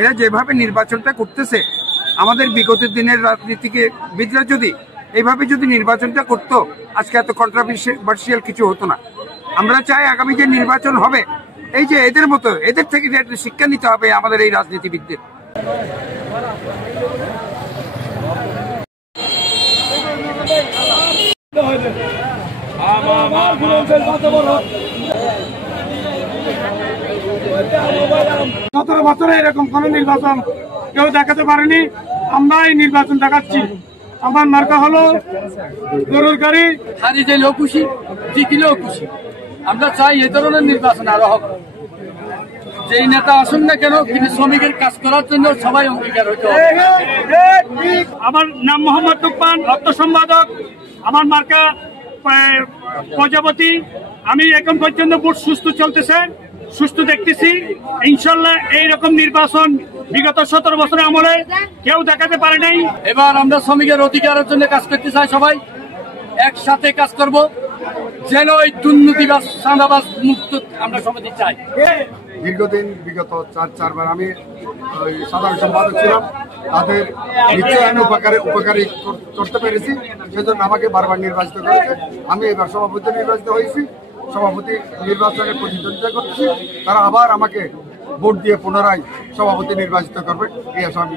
এরা যেভাবে নির্বাচনটা করতেছে, আমাদের বিগত দিনের রাজনীতিবিদরা যদি এইভাবে যদি নির্বাচনটা করতো, আজকে এত কন্ট্রোভার্সিয়াল কিছু হতো না। আমরা চাই আগামী যে নির্বাচন হবে, এই যে এদের মতো এদের থেকে একটা শিক্ষা নিতে হবে আমাদের এই রাজনীতিবিদদের। সতেরো বছরে এরকম কোন নির্বাচন কেউ দেখাতে পারেনি, আমরা এই নির্বাচন দেখাচ্ছি। আমার মার্কা হলো গরুর গাড়ি, হারিয়ে গেলেও খুশি, জিতলেও খুশি। আমরা চাই এ ধরনের নির্বাচন আরো হোক। যেই নেতা আসুন না কেন, কিন্তু শ্রমিকের কাজ করার জন্য সবাই অঙ্গীকার হইতে হবে। আমার নাম মোহাম্মদ তুফান, অর্থ সম্পাদক। আমার মার্কা প্রজাপতি। আমি এখন পর্যন্ত ভোট সুস্থ চলতেছে, সুস্থ দেখতেছি। ইনশাল্লাহ এইরকম নির্বাচন বিগত 17 বছরের আমলে কেউ দেখাতে পারে নাই। এবার আমরা শ্রমিকের অধিকারের জন্য কাজ করতে চাই, সবাই একসাথে কাজ করব, যেন এই দুর্নীতিবাজ চাঁদাবাজ মুক্ত আমরা সমাজে চাই। দীর্ঘদিন বিগত চারবার আমি সাধারণ সম্পাদক ছিলাম, তাদের নিশ্চয় আমি উপকারী করতে পেরেছি, সেজন্য আমাকে বারবার নির্বাচিত করেছে। আমি এবার সভাপতি নির্বাচিত হয়েছি, সভাপতি নির্বাচনে প্রতিদ্বন্দ্বিতা করতেছি। তারা আবার আমাকে ভোট দিয়ে পুনরায় সভাপতি নির্বাচিত করবে, এই আশা আমি।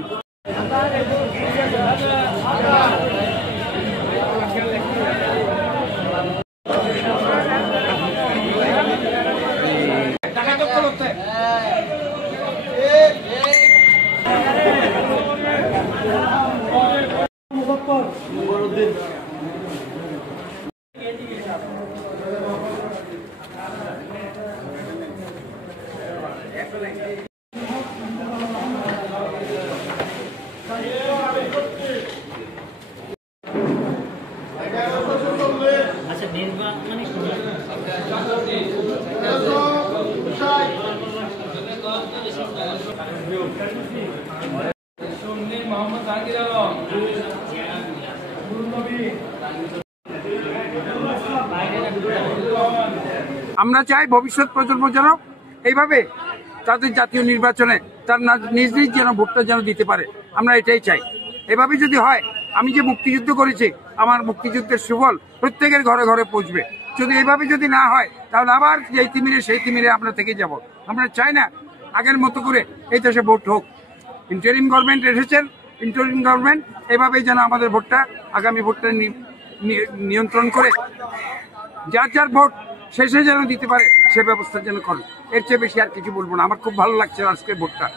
আমরা চাই ভবিষ্যৎ প্রজন্ম যেন এইভাবে তাদের জাতীয় নির্বাচনে তার নিজ নিজ যেন ভোটটা যেন দিতে পারে। আমরা এটাই চাই। এভাবে যদি হয়, আমি যে মুক্তিযুদ্ধ করেছি, আমার মুক্তিযুদ্ধের সুফল প্রত্যেকের ঘরে ঘরে পৌঁছবে। যদি এইভাবে যদি না হয়, তাহলে আবার এই তিমিরে সেই তিমিরে আমরা থেকে যাব। আমরা চাই না আগের মতো করে এই দেশে ভোট হোক। ইন্টারিম গভর্নমেন্ট এসেছেন, ইন্টারিম গভর্নমেন্ট এভাবেই যেন আমাদের ভোটটা, আগামী ভোটটা নিয়ন্ত্রণ করে যার যার ভোট শেষে যেন দিতে পারে সে ব্যবস্থা যেন করে। এর চেয়ে বেশি আর কিছু বলবো না। আমার খুব ভালো লাগছে আজকের ভোটটা।